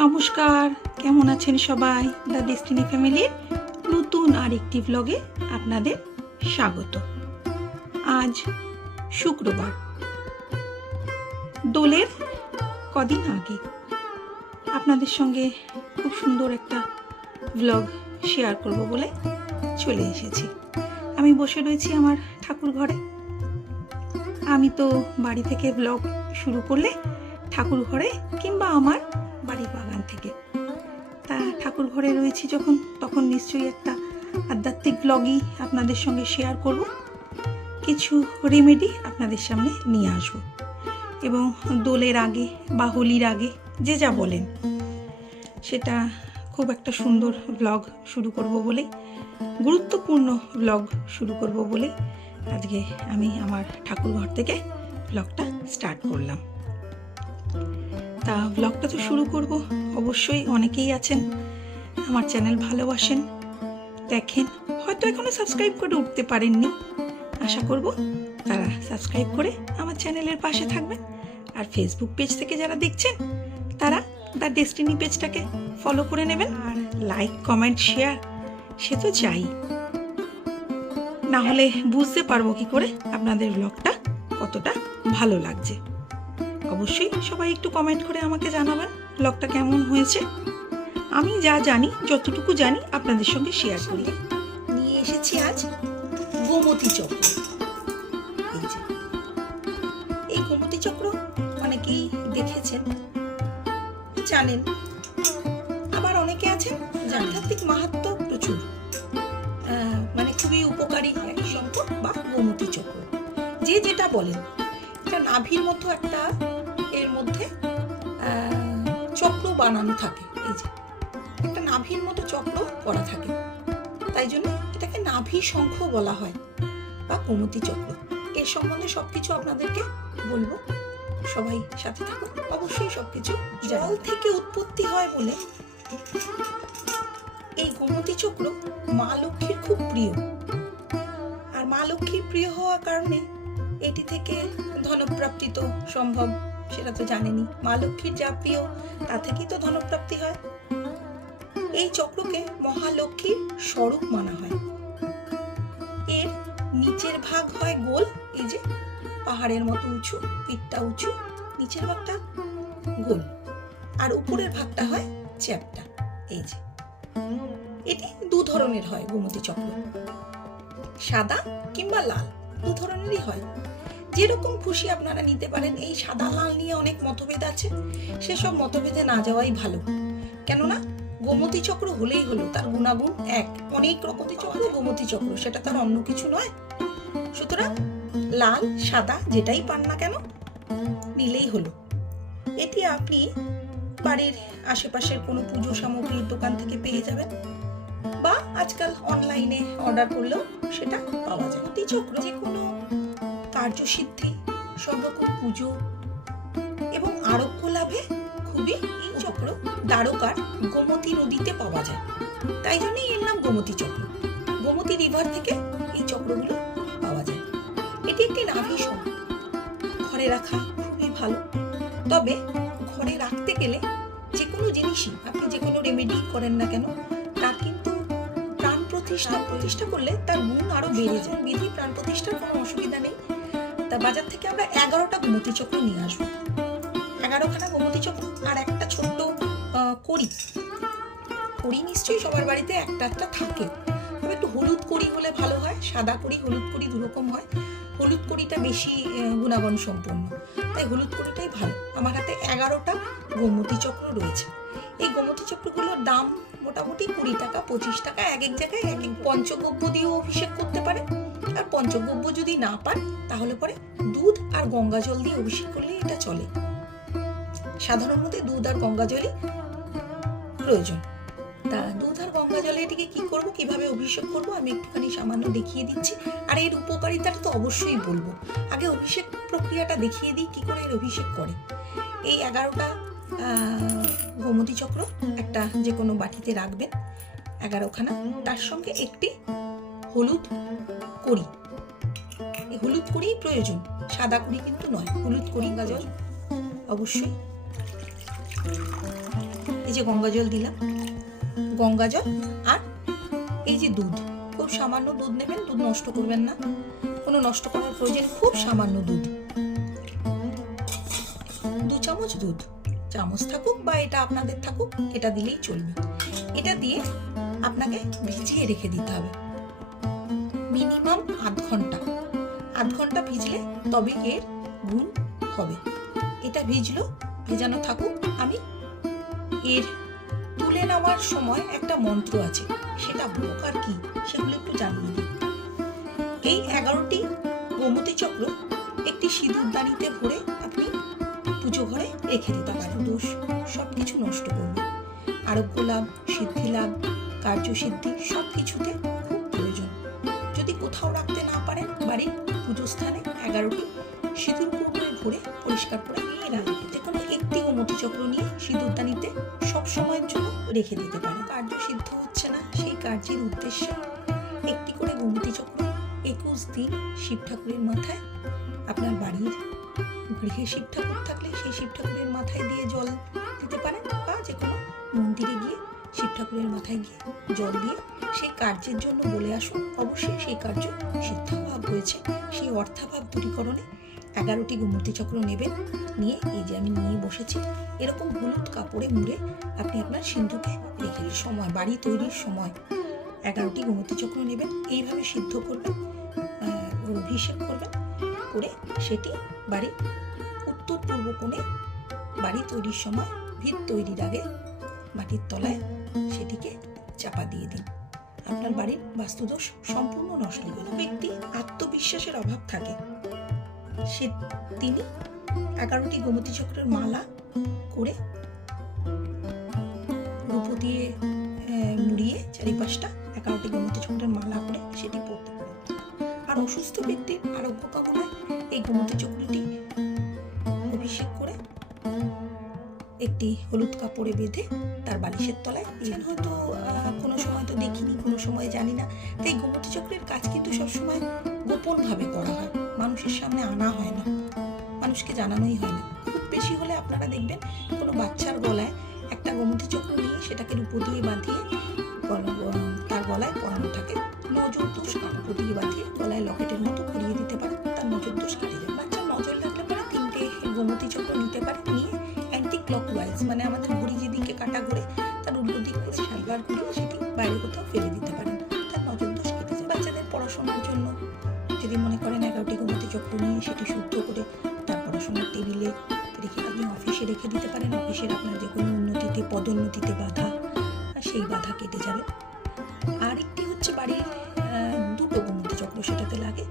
নমস্কার, কেমন আছেন সবাই? দ্য ডেস্টিনি ফ্যামিলির নতুন আরেকটি ব্লগে আপনাদের স্বাগত। আজ শুক্রবার, দোলের কদিন আগে আপনাদের সঙ্গে খুব সুন্দর একটা ব্লগ শেয়ার করব বলে চলে এসেছি। আমি বসে রয়েছি আমার ঠাকুর ঘরে। আমি তো বাড়ি থেকে ব্লগ শুরু করলে ঠাকুর ঘরে কিংবা আমার বাড়ির বাগান থেকে, তা ঠাকুর ঘরে রয়েছি যখন, তখন নিশ্চয়ই একটা আধ্যাত্মিক ব্লগই আপনাদের সঙ্গে শেয়ার করব। কিছু রেমেডি আপনাদের সামনে নিয়ে আসব এবং দোলের আগে বা হোলির আগে যে যা বলেন, সেটা খুব একটা সুন্দর ব্লগ শুরু করব বলেই, গুরুত্বপূর্ণ ব্লগ শুরু করব বলেই আজকে আমি আমার ঠাকুর ঘর থেকে ব্লগটা স্টার্ট করলাম। তা ব্লগটা তো শুরু করব, অবশ্যই অনেকেই আছেন আমার চ্যানেল ভালোবাসেন, দেখেন, হয়তো এখনো সাবস্ক্রাইব করে উঠতে পারেননি। আশা করব তারা সাবস্ক্রাইব করে আমার চ্যানেলের পাশে থাকবেন। আর ফেসবুক পেজ থেকে যারা দেখছেন তারা দ্য ডেস্টিনি পেজটাকে ফলো করে নেবেন। আর লাইক, কমেন্ট, শেয়ার সে তো চাই, না হলে বুঝতে পারবো কি করে আপনাদের ব্লগটা কতটা ভালো লাগছে। অবশ্যই সবাই একটু কমেন্ট করে আমাকে জানাবেন ব্লগটা কেমন হয়েছে। আমি যা জানি, যতটুকু জানি আপনাদের সঙ্গে শেয়ার করি। নিয়ে এসেছি আজ গোমতী চক্র। এই গোমতী চক্র অনেকেই দেখেছেন, জানেন, আবার অনেকে আছেন আধ্যাত্মিক মাহাত্ম্য প্রচুর, মানে খুবই উপকারী একটি সম্পদ বা গোমতী চক্র। যে যেটা বলেন, এটা নাভির মতো একটা, এর মধ্যে চক্র বানানো থাকে। এই যে একটা নাভির মতো চক্র করা থাকে, তাই জন্য এটাকে নাভি শঙ্খ বলা হয় বা গোমতী চক্র। এর সম্বন্ধে সবকিছু আপনাদেরকে বলবো, সবাই সাথে থাকুন। অবশ্যই সবকিছু জল থেকে উৎপত্তি হয় বলে এই গোমতী চক্র মা লক্ষ্মীর খুব প্রিয়। আর মা লক্ষ্মীর প্রিয় হওয়ার কারণে এটি থেকে ধনপ্রাপ্তি তো সম্ভব, সেটা তো জানেনই। মা লক্ষ্মীর যা প্রিয় তা থেকেই তো ধনপ্রাপ্তি হয়। এই চক্রকে মহালক্ষ্মীর স্বরূপ মানা হয়। এর নিচের ভাগ হয় গোল, এই যে পাহাড়ের মতো উঁচু, পিঠটা উঁচু, নিচের ভাগটা গোল, আর উপরের ভাগটা হয় চ্যাপ্টা। এই যে এটি দু ধরনের হয় গোমতী চক্র, সাদা কিংবা লাল, দু ধরনেরই হয়। যেরকম খুশি আপনারা নিতে পারেন। এই সাদা লাল নিয়ে অনেক মতভেদ আছে, সেসব মতভেদে না যাওয়াই ভালো। কেননা গোমতী চক্র হলেই হলো, তার গুণাগুণ এক। অনেক রকমের চক্র গোমতী চক্র, সেটা তার অন্য কিছু নয়। সুতরাং লাল সাদা যেটাই পান না কেন, নিলেই হলো। এটি আপনি বাড়ির আশেপাশের কোনো পুজো সামগ্রীর দোকান থেকে পেয়ে যাবেন, বা আজকাল অনলাইনে অর্ডার করলেও সেটা পাওয়া যায়। গোমতী চক্র যে কোনো কার্যসিদ্ধি, সব রকম পুজো এবং আরোগ্য লাভে খুবই, এই চক্র দ্বারকার গোমতী নদীতে পাওয়া যায়, তাই জন্যই এর নাম গোমতী চক্র। গোমতী রিভার থেকে এই চক্রগুলো পাওয়া যায়। এটি একটি নাভি শঙ্খ, ঘরে রাখা খুবই ভালো। তবে ঘরে রাখতে গেলে যে কোনো জিনিসই, আপনি যে কোনো রেমেডি করেন না কেন, তার কিন্তু প্রাণ প্রতিষ্ঠা করলে তার গুণ আরো বেড়ে যায়। বিধি প্রাণ প্রতিষ্ঠার কোনো অসুবিধা নেই। তা বাজার থেকে আমরা 11টা গোমতী চক্র নিয়ে আসবো, 11খানা গোমতী চক্র আর একটা ছোট্ট কড়ি নিশ্চয়ই সবার বাড়িতে একটা একটা থাকে। তবে একটু হলুদ কড়ি হলে ভালো হয়। সাদা কড়ি, হলুদ কড়ি দুরকম হয়। হলুদ কড়িটা বেশি গুণাগুণ সম্পন্ন, তাই হলুদ কড়িটাই ভালো। আমার হাতে 11টা গোমতী চক্র রয়েছে। এই গোমতী চক্রগুলোর দাম মোটামুটি 20 টাকা, 25 টাকা, এক এক জায়গায় এক এক। পঞ্চগব্য দিয়েও অভিষেক করতে পারে, আর পঞ্চগব্য যদি না পান তাহলে পরে দুধ আর গঙ্গা জল দিয়ে অভিষেক করলে এটা চলে। সাধারণত দুধ আর গঙ্গা জলই প্রয়োজন। তা দুধ আর গঙ্গা জলে এটিকে কি করব, কিভাবে অভিষেক করব, আমি একটুখানি সামান্য দেখিয়ে দিচ্ছি। আর এর উপকারিতাটা তো অবশ্যই বলবো। আগে অভিষেক প্রক্রিয়াটা দেখিয়ে দিই কি করে এর অভিষেক করে। এই 11টা গোমতী চক্র একটা যে কোনো বাটিতে রাখবেন, 11খানা। তার সঙ্গে একটি হলুদ কড়ি, এই হলুদ কড়ি প্রয়োজন, সাদা কড়ি কিন্তু নয়, হলুদ কড়ি। গাজল অবশ্যই এই যে গঙ্গা জল দিলাম, গঙ্গা জল আর এই যে দুধ, খুব সামান্য দুধ নেবেন, দুধ নষ্ট করবেন না, কোনো নষ্ট করার প্রয়োজন, খুব সামান্য দুধ, 2 চামচ দুধ, চামচ থাকুক বা এটা আপনাদের থাকুক, এটা দিলেই চলবে। এটা দিয়ে আপনাকে ভিজিয়ে রেখে দিতে হবে মিনিমাম আধ ঘন্টা ভিজলে তবে এর গুণ হবে। এটা ভেজানো থাকুক। আমি এর তুলে নেওয়ার সময় একটা মন্ত্র আছে, সেটা আর কি সেগুলো একটু জানিয়ে দিই। এই 11টি গোমতী চক্র একটি সিঁদুরদানিতে ভরে আপনি পুজো ঘরে রেখে দিতে পারেন। দোষ সবকিছু নষ্ট করবে, আরোগ্য লাভ, সিদ্ধি লাভ, কার্যসিদ্ধি সব কিছুতে খুব প্রয়োজন। যদি কোথাও রাখতে না পারেন, বাড়ির পুজো স্থানে 11টি সিঁদুর করে ভরে পরিষ্কার করে নিয়ে রাখবেন। যে কোনো একটি গোমতী চক্র নিয়ে সিঁদুরদানিতে সব সময়ের জন্য রেখে দিতে পারেন। কার্য সিদ্ধ হচ্ছে না, সেই কার্যের উদ্দেশ্যে একটি করে গোমতী চক্র 21 দিন শিব ঠাকুরের মাথায়, আপনার বাড়ির গৃহে শিব ঠাকুর থাকলে সেই শিব ঠাকুরের মাথায় দিয়ে জল দিতে পারেন, বা যে কোনো মন্দিরে গিয়ে শিব ঠাকুরের মাথায় গিয়ে জল দিয়ে সেই কার্যের জন্য বলে আসুন। অবশ্যই সেই কার্য সিদ্ধাভাব হয়েছে। সেই অর্থাভাব দূরীকরণে 11টি গোমতী চক্র নেবেন, নিয়ে এই যে আমি নিয়ে বসেছি, এরকম হলুদ কাপড়ে মুড়ে আপনি আপনার সিন্ধুকে রেখে সময়, বাড়ি তৈরির সময় 11টি গোমতী চক্র নেবেন, এইভাবে সিদ্ধ করবেন, অভিষেক করবেন, করে সেটি বাড়ির উত্তর পূর্ব কোণে বাড়ি তৈরির সময়, ভিত তৈরির আগে মাটির তলায় সেটিকে চাপা দিয়ে দিন। আপনার বাড়ির বাস্তুদোষ সম্পূর্ণ নষ্ট হবে। ব্যক্তি আত্মবিশ্বাসের অভাব থাকে, তিনি 11টি গোমতী চক্রের মালা করে রূপো দিয়ে মুড়িয়ে চারিপাশটা 11টি গোমতী চক্রের মালা করে সেটি পড়তে পারেন। আর অসুস্থ ব্যক্তির আরোগ্য কামনায় এই গোমতী চক্রটি অভিষেক করে একটি হলুদ কাপড়ে বেঁধে তার বালিশের তলায়, হয়তো কোনো সময় তো দেখিনি, কোনো সময় জানি না, তাই গোমতী চক্রের কাজ কিন্তু সবসময় গোপনভাবে করা হয়, মানুষের সামনে আনা হয় না, মানুষকে জানানোই হয় না। খুব বেশি হলে আপনারা দেখবেন কোনো বাচ্চার গলায় একটা গোমতী চক্র নিয়ে সেটাকে রূপো দিয়ে বাঁধিয়ে তার গলায় পরানো থাকে, নজর দোষ কাটাপো দিয়ে বাঁধিয়ে গলায় লকেটের মতো পরিয়ে দিতে পারে, তার নজর দোষ কাটে যায়। বাচ্চার নজর লাগলে পরে 3টে গোমতী চক্র নিতে পারে, নিয়ে অ্যান্টি ক্লকওয়াইজ, মানে আমাদের ঘড়ি যেদিকে কাটা ঘুরে তার উল্টো দিকে সাইবার ঘুরিয়ে সেটি বাইরে কোথাও ফেলে দিতে পারেন, তার নজর দোষ কেটে যায়। বাচ্চাদের পড়াশোনার জন্য যদি মনে করেন 11টি গোমতী চক্র নিয়ে সেটি শুদ্ধ করে তার পড়াশোনার টেবিলে রেখে আপনি অফিসে রেখে দিতে পারেন, অফিসের আপনার যে কোনো উন্নতিতে পদোন্নতিতে বাধা, সেই বাধা কেটে যাবে। আরেকটি হচ্ছে বাড়ির 2টো গোমতী চক্র সেটাতে লাগে,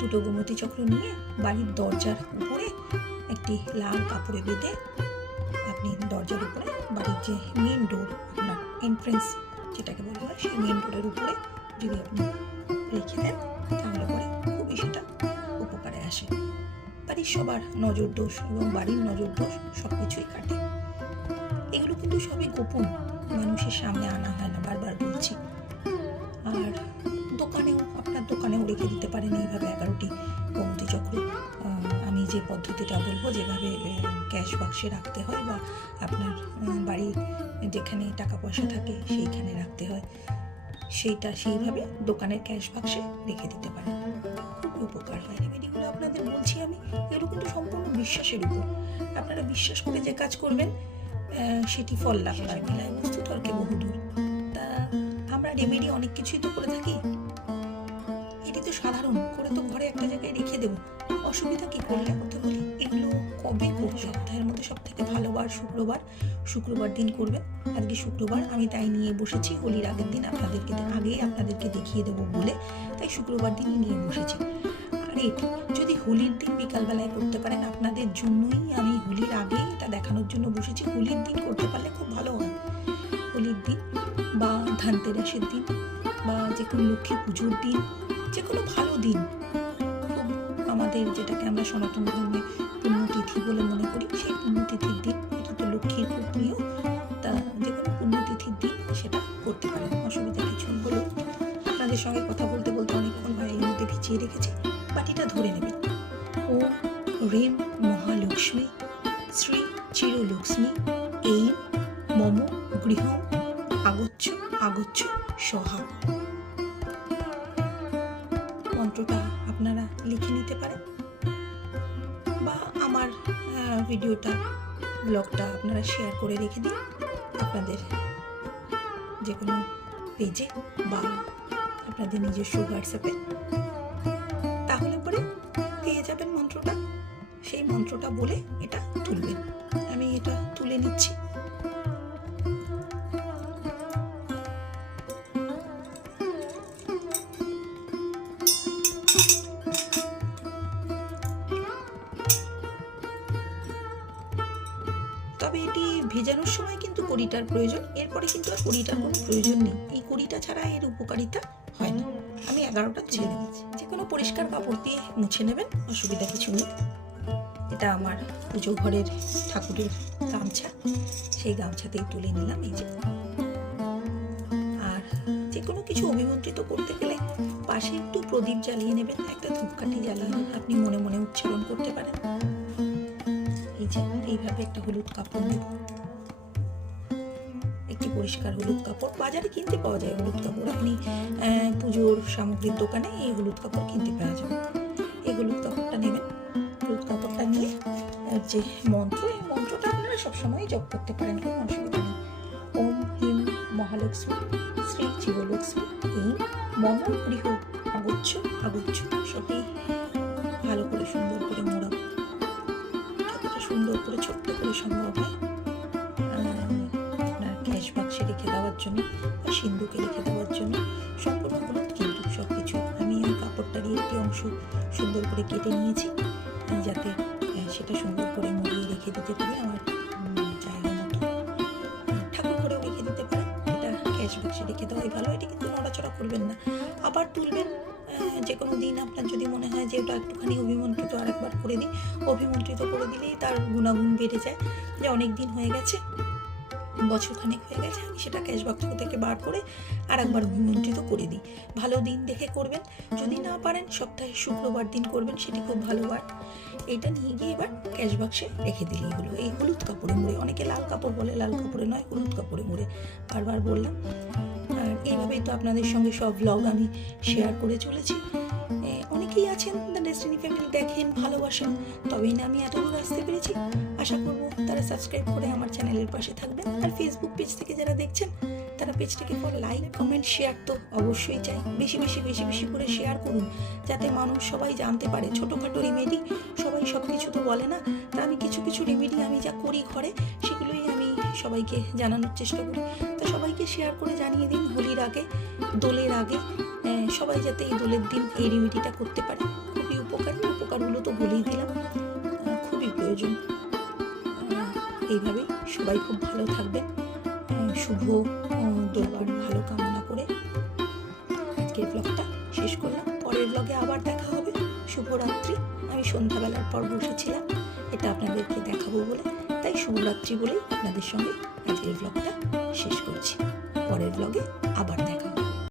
2টো গোমতী চক্র নিয়ে বাড়ির দরজার উপরে একটি লাল কাপড়ে বেঁধে আপনি দরজার উপরে, বাড়ির যে মেন ডোর, আপনার এন্ট্রেন্স যেটাকে বলা হয়, সেই মেন ডোরের উপরে যদি আপনি রেখে দেন, তাহলে পরে খুবই সেটা উপকারে আসে। বাড়ির সবার নজর দোষ এবং বাড়ির নজর দোষ সব কিছুই কাটে। এগুলো কিন্তু সবই গোপন, মানুষের সামনে আনা হয় না, বারবার বলছি। আর আপনার দোকানেও রেখে দিতে পারেন এইভাবে 11টি গোমতী চক্র। আমি যে পদ্ধতিটা বলবো, যেভাবে ক্যাশ বাক্সে রাখতে হয় বা আপনার বাড়ির যেখানে টাকা পয়সা থাকে সেইখানে রাখতে হয়, সেইভাবে দোকানের ক্যাশ বাক্সে রেখে দিতে পারেন, খুব উপকার হয়। রেমেডিগুলো আপনাদের বলছি আমি, এগুলো কিন্তু সম্পূর্ণ বিশ্বাসের উপর। আপনারা বিশ্বাস করে যে কাজ করবেন সেটি ফল লাভ হয়। মিলায় বস্তু তর্কে বহুদূর। তা আমরা রেমেডি অনেক কিছুই তো করে থাকি, এটি তো সাধারণ, করে তো ঘরে একটা জায়গায় রেখে দেবো, অসুবিধা কি করলে কথা বলি। এগুলো কবে করবে? সপ্তাহের মধ্যে সব থেকে ভালো বার শুক্রবার দিন করবেন। আজকে শুক্রবার, আমি তাই নিয়ে বসেছি, হোলির আগের দিন আপনাদেরকে দেখিয়ে দেবো বলে তাই শুক্রবার দিনই নিয়ে বসেছি। আর এটি যদি হোলির দিন বিকালবেলায় করতে পারেন, আপনাদের জন্যই আমি হোলির আগেই এটা দেখানোর জন্য বসেছি। হোলির দিন করতে পারলে খুব ভালো হয়। হোলির দিন বা ধানতেরাসের দিন বা যে কোনো লক্ষ্মী পুজোর দিন, যে কোনো ভালো দিন, খুব আমাদের যেটাকে আমরা সনাতন ধর্মে পুণ্যতিথি বলে মনে করি, সেই পুণ্যতিথির দিন, এটা তো লক্ষ্মীর খুব প্রিয়, তা যে কোনো পুণ্যতিথির দিন সেটা করতে পারেন, অসুবিধা কিছু হলো। আপনাদের সঙ্গে কথা বলতে বলতে অনেকক্ষণ হয়, এর মধ্যে ভিজিয়ে রেখেছি। বাটিটা ধরে নেবেন। ওম হ্রিম মহালক্ষ্মী শ্রী চিরলক্ষ্মী এই মম গৃহম আগচ্ছ আগচ্ছ সহা। মন্ত্রটা আপনারা লিখে নিতে পারেন বা আমার ভিডিওটা ব্লগটা আপনারা শেয়ার করে রেখে দিন আপনাদের যে কোনো পেজে বা আপনাদের নিজস্ব হোয়াটসঅ্যাপে, তাহলে পরে পেয়ে যাবেন মন্ত্রটা। সেই মন্ত্রটা বলে এটা তুলবেন। আমি এটা তুলে নিচ্ছি। তবে এটি ভেজানোর সময় কিন্তু কড়িটার প্রয়োজন, এরপরে কিন্তু আর কড়িটার কোনো প্রয়োজন নেই। এই কড়িটা ছাড়া এর উপকারিতা হয় না। আমি 11টা ছেড়ে দিচ্ছি। যে কোনো পরিষ্কার কাপড় দিয়ে মুছে নেবেন, অসুবিধা কিছু নেই। এটা আমার পুজো ঘরের ঠাকুরের গামছা, সেই গামছাতেই তুলে নিলাম। এই যে, আর যে কোনো কিছু অভিমন্ত্রিত করতে গেলে পাশে একটু প্রদীপ জ্বালিয়ে নেবেন, একটা ধূপকাঠি জ্বালিয়ে নেবেন, আপনি মনে মনে উচ্চারণ করতে পারেন। এই যে এইভাবে একটা হলুদ কাপড় নেব, একটি পরিষ্কার হলুদ কাপড়। বাজারে কিনতে পাওয়া যায় হলুদ কাপড়, আপনি পুজোর সামগ্রীর দোকানে এই হলুদ কাপড় কিনতে পাওয়া যাবে। এই হলুদ কাপড়টা নেবেন। হলুদ কাপড়টা নিয়ে যে মন্ত্র, এই মন্ত্রটা আপনারা সবসময় জপ করতে পারেন, কোনো অসুবিধা নেই। ওম হিম মহালক্ষ্মী শ্রী জীবলক্ষ্মী এই মম গৃহ আগচ্ছ আগচ্ছ। সবই ভালো করে সুন্দর করে মোড়াবো, যতটা সুন্দর করে ছোট্ট করে সম্ভব হয়। আপনার ক্যাশ বাক্সে রেখে দেওয়ার জন্য বা সিন্ধুকে রেখে দেওয়ার জন্য সম্পূর্ণ হলুদ কিন্তু সব কিছু। আমি ওই কাপড়টারই একটি অংশ সুন্দর করে কেটে নিয়েছি, যাতে সেটা সুন্দর করে মুড়িয়ে রেখে দিতে পারি আমার জায়গা মতো। ঠাকুর ঘরেও রেখে দিতে পারেন, এটা ক্যাশ বাক্সে রেখে দেওয়াই ভালো। এটি কিন্তু নড়াচড়া করবেন না, আবার তুলবেন। যে কোনো দিন আপনার যদি মনে হয় যে ওটা একটুখানি অভিমন্ত্রিত আরেকবার করে দিই, অভিমন্ত্রিত করে দিলেই তার গুণাগুণ বেড়ে যায়। যে অনেক দিন হয়ে গেছে, বছরখানেক হয়ে গেছে, আমি সেটা ক্যাশ বাক্স থেকে বার করে আর একবার অভিমন্ত্রিত করে দিই। ভালো দিন দেখে করবেন, যদি না পারেন সপ্তাহে শুক্রবার দিন করবেন, সেটি খুব ভালো বার। এইটা নিয়ে গিয়ে এবার ক্যাশ বাক্সে রেখে দিলেই হলো। এই হলুদ কাপড়ে মুড়ে, অনেকে লাল কাপড় বলে, লাল কাপড়ে নয়, হলুদ কাপড়ে মুড়ে, বারবার বললাম। আর এইভাবেই তো আপনাদের সঙ্গে সব ব্লগ আমি শেয়ার করে চলেছি। অনেকেই আছেন দ্য ডেস্টিনি ফ্যামিলি দেখেন, ভালোবাসেন, তবেই না আমি এতদূর আসতে পেরেছি। আশা করব তারা সাবস্ক্রাইব করে আমার চ্যানেলের পাশে থাকবেন। আর ফেসবুক পেজ থেকে যারা দেখছেন তারা পেজটাকে লাইক কমেন্ট শেয়ার তো অবশ্যই চাই। বেশি বেশি বেশি বেশি করে শেয়ার করুন, যাতে মানুষ সবাই জানতে পারে। ছোটোখাটো রেমেডি সবাই সব কিছু তো বলে না, তা আমি কিছু কিছু রেমেডি আমি যা করি ঘরে, সেগুলোই আমি সবাইকে জানানোর চেষ্টা করি। তা সবাইকে শেয়ার করে জানিয়ে দিন, হোলির আগে, দোলের আগে সবাই যাতে এই দোলের দিন এই রেমেডিটা করতে পারে। খুবই উপকারী, উপকারগুলো তো বলেই দিলাম, খুবই প্রয়োজন। এইভাবেই সবাই খুব ভালো থাকবেন। শুভ দোলবার ভালো কামনা করে আজকের ব্লগটা শেষ করলাম। পরের ব্লগে আবার দেখা হবে। শুভরাত্রি। আমি সন্ধ্যাবেলার পর বসেছিলাম এটা আপনাদেরকে দেখাবো বলে, তাই শুভরাত্রি বলেই আপনাদের সঙ্গে আজকের ব্লগটা শেষ করছি। পরের ব্লগে আবার দেখা।